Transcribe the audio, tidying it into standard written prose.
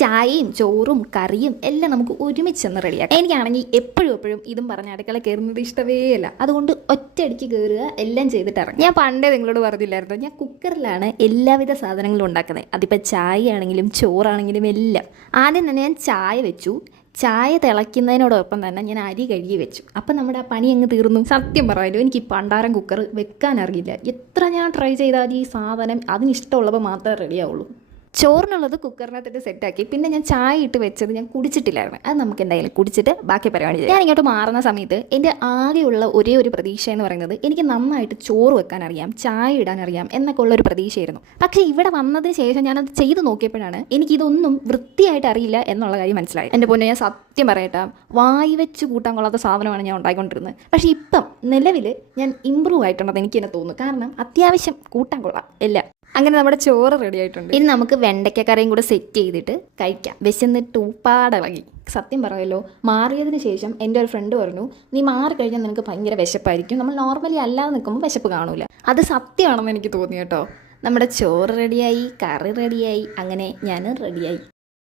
ചായയും ചോറും കറിയും എല്ലാം നമുക്ക് ഒരുമിച്ചൊന്ന് റെഡിയാക്കാം. എനിക്കാണെങ്കിൽ എപ്പോഴും ഇതും പറഞ്ഞ അടുക്കള കയറുന്നത് ഇഷ്ടമേ അല്ല. അതുകൊണ്ട് ഒറ്റയടിക്ക് കയറുക, എല്ലാം ചെയ്തിട്ട് ഇറങ്ങും. ഞാൻ പണ്ടേ നിങ്ങളോട് പറഞ്ഞില്ലായിരുന്നു, ഞാൻ കുക്കറിലാണ് എല്ലാവിധ സാധനങ്ങളും ഉണ്ടാക്കുന്നത്. അതിപ്പോൾ ചായ ആണെങ്കിലും ചോറാണെങ്കിലും എല്ലാം. ആദ്യം തന്നെ ഞാൻ ചായ വെച്ചു. ചായ തിളയ്ക്കുന്നതിനോടൊപ്പം തന്നെ ഞാൻ അരി കഴുകി വെച്ചു. അപ്പം നമ്മുടെ ആ പണി അങ്ങ് തീർന്നു. സത്യം പറയാമല്ലോ, എനിക്ക് ഈ പണ്ടാരം കുക്കർ വെക്കാൻ അറിയില്ല. എത്ര ഞാൻ ട്രൈ ചെയ്താൽ ഈ സാധനം അതിനിഷ്ടമുള്ളപ്പോൾ മാത്രമേ റെഡിയാവുള്ളൂ. ചോറിനുള്ളത് കുക്കറിനകത്തിട്ട് സെറ്റാക്കി. പിന്നെ ഞാൻ ചായ ഇട്ട് വെച്ചത് ഞാൻ കുടിച്ചിട്ടില്ലായിരുന്നു. അത് നമുക്ക് എന്തായാലും കുടിച്ചിട്ട് ബാക്കി പരിപാടി ചെയ്യാം. ഞാൻ ഇങ്ങോട്ട് മാറുന്ന സമയത്ത് എൻ്റെ ആകെയുള്ള ഒരേ ഒരു പ്രതീക്ഷ എന്ന് പറയുന്നത് എനിക്ക് നന്നായിട്ട് ചോറ് വെക്കാൻ അറിയാം, ചായ ഇടാൻ അറിയാം എന്നൊക്കെ ഉള്ളൊരു പ്രതീക്ഷയായിരുന്നു. പക്ഷേ ഇവിടെ വന്നതിന് ശേഷം ഞാനത് ചെയ്ത് നോക്കിയപ്പോഴാണ് എനിക്കിതൊന്നും വൃത്തിയായിട്ട് അറിയില്ല എന്നുള്ള കാര്യം മനസ്സിലായി. എൻ്റെ പൊന്നെ, ഞാൻ സത്യം പറയട്ടെ, വായി വെച്ച് കൂട്ടാൻ കൊള്ളാത്ത സാധനമാണ് ഞാൻ ഉണ്ടായിക്കൊണ്ടിരുന്നത്. പക്ഷേ ഇപ്പം നിലവിൽ ഞാൻ ഇമ്പ്രൂവ് ആയിട്ടുണ്ടെന്ന് എനിക്ക് തന്നെ തോന്നുന്നു. കാരണം അത്യാവശ്യം കൂട്ടാൻ കൊള്ളാം എല്ലാം. അങ്ങനെ നമ്മുടെ ചോറ് റെഡി ആയിട്ടുണ്ട്. ഇനി നമുക്ക് വെണ്ടയ്ക്കക്കറിയും കൂടെ സെറ്റ് ചെയ്തിട്ട് കഴിക്കാം. വിശന്നിട്ട് ഉപ്പാടിളകി. സത്യം പറയുമല്ലോ, മാറിയതിന് ശേഷം എൻ്റെ ഒരു ഫ്രണ്ട് പറഞ്ഞു, നീ മാറിക്കഴിഞ്ഞാൽ നിനക്ക് ഭയങ്കര വിശപ്പായിരിക്കും, നമ്മൾ നോർമലി അല്ലാതെ നിൽക്കുമ്പോൾ വിശപ്പ് കാണൂല. അത് സത്യമാണെന്ന് എനിക്ക് തോന്നി കേട്ടോ. നമ്മുടെ ചോറ് റെഡിയായി, കറി റെഡിയായി, അങ്ങനെ ഞാൻ റെഡിയായി.